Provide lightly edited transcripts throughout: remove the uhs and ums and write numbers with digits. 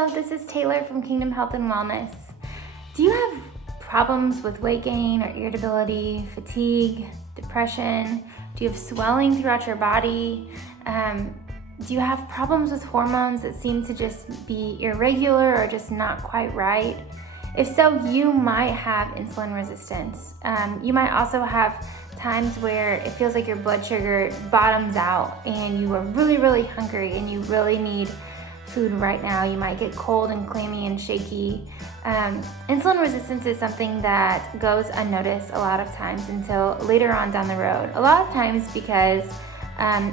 Hello, this is Taylor from Kingdom Health and Wellness. Do you have problems with weight gain or irritability, fatigue, depression? Do you have swelling throughout your body? Do you have problems with hormones that seem to just be irregular or just not quite right? If so, you might have insulin resistance. You might also have times where it feels like your blood sugar bottoms out and you are really hungry and you really need food right now. You might get cold and clammy and shaky. Insulin resistance is something that goes unnoticed a lot of times until later on down the road. A lot of times because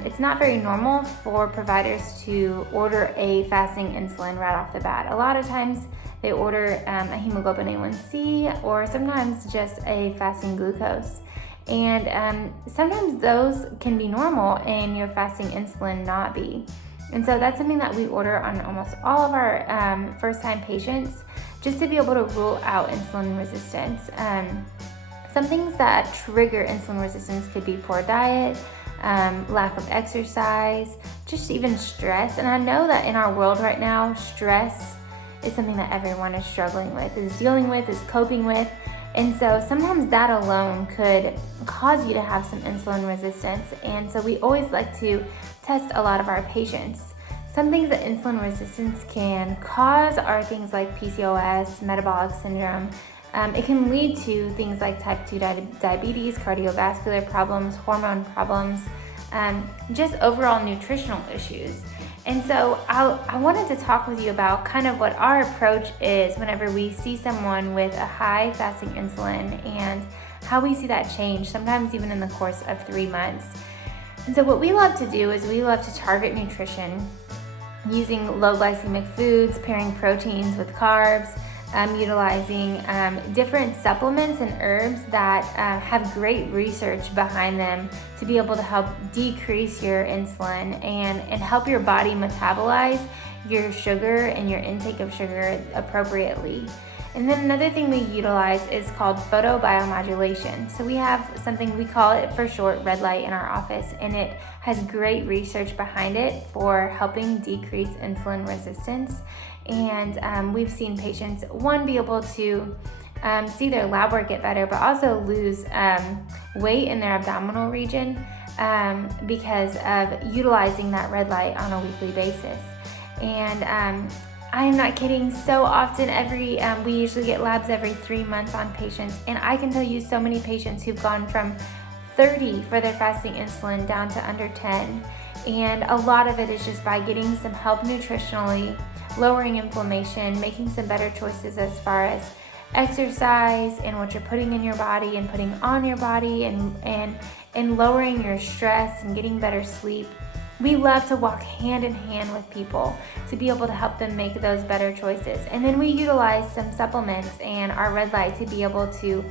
it's not very normal for providers to order a fasting insulin right off the bat. A lot of times they order a hemoglobin A1C or sometimes just a fasting glucose. And sometimes those can be normal and your fasting insulin not be. And so that's something that we order on almost all of our first-time patients just to be able to rule out insulin resistance. Some things that trigger insulin resistance could be poor diet, lack of exercise, just even stress. And I know that in our world right now, stress is something that everyone is struggling with, is dealing with, is coping with. And so sometimes that alone could cause you to have some insulin resistance. And so we always like to test a lot of our patients. Some things that insulin resistance can cause are things like PCOS, metabolic syndrome. It can lead to things like type 2 diabetes, cardiovascular problems, hormone problems, just overall nutritional issues. And so I wanted to talk with you about kind of what our approach is whenever we see someone with a high fasting insulin and how we see that change, sometimes even in the course of 3 months. And so what we love to do is we love to target nutrition using low glycemic foods, pairing proteins with carbs, utilizing different supplements and herbs that have great research behind them to be able to help decrease your insulin and help your body metabolize your sugar and your intake of sugar appropriately. And then another thing we utilize is called Photobiomodulation. So we have something, we call it for short, red light in our office, and it has great research behind it for helping decrease insulin resistance. And we've seen patients, one, be able to see their lab work get better, but also lose weight in their abdominal region because of utilizing that red light on a weekly basis. And I am not kidding, so often we usually get labs every 3 months on patients, and I can tell you so many patients who've gone from 30 for their fasting insulin down to under 10. And a lot of it is just by getting some help nutritionally, lowering inflammation, making some better choices as far as exercise and what you're putting in your body and putting on your body and lowering your stress and getting better sleep. We love to walk hand in hand with people to be able to help them make those better choices. And then we utilize some supplements and our red light to be able to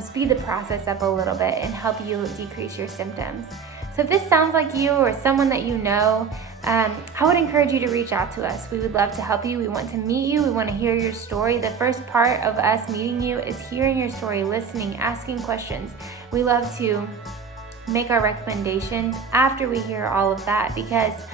speed the process up a little bit and help you decrease your symptoms. So if this sounds like you or someone that you know, I would encourage you to reach out to us. We would love to help you. We want to meet you. We want to hear your story. The first part of us meeting you is hearing your story, listening, asking questions. We love to make our recommendations after we hear all of that because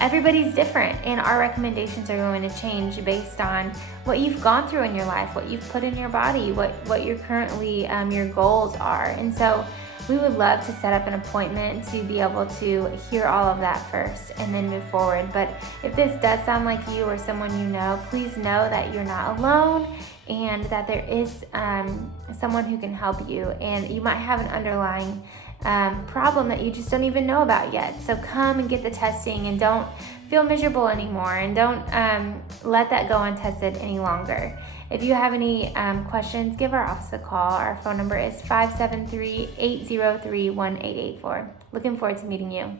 everybody's different and our recommendations are going to change based on what you've gone through in your life, what you've put in your body, what your currently your goals are. And so we would love to set up an appointment to be able to hear all of that first and then move forward. But if this does sound like you or someone you know, please know that you're not alone and that there is someone who can help you, and you might have an underlying problem that you just don't even know about yet. So come and get the testing and don't feel miserable anymore, and don't let that go untested any longer. If you have any questions, give our office a call. Our phone number is 573-803-1884. Looking forward to meeting you.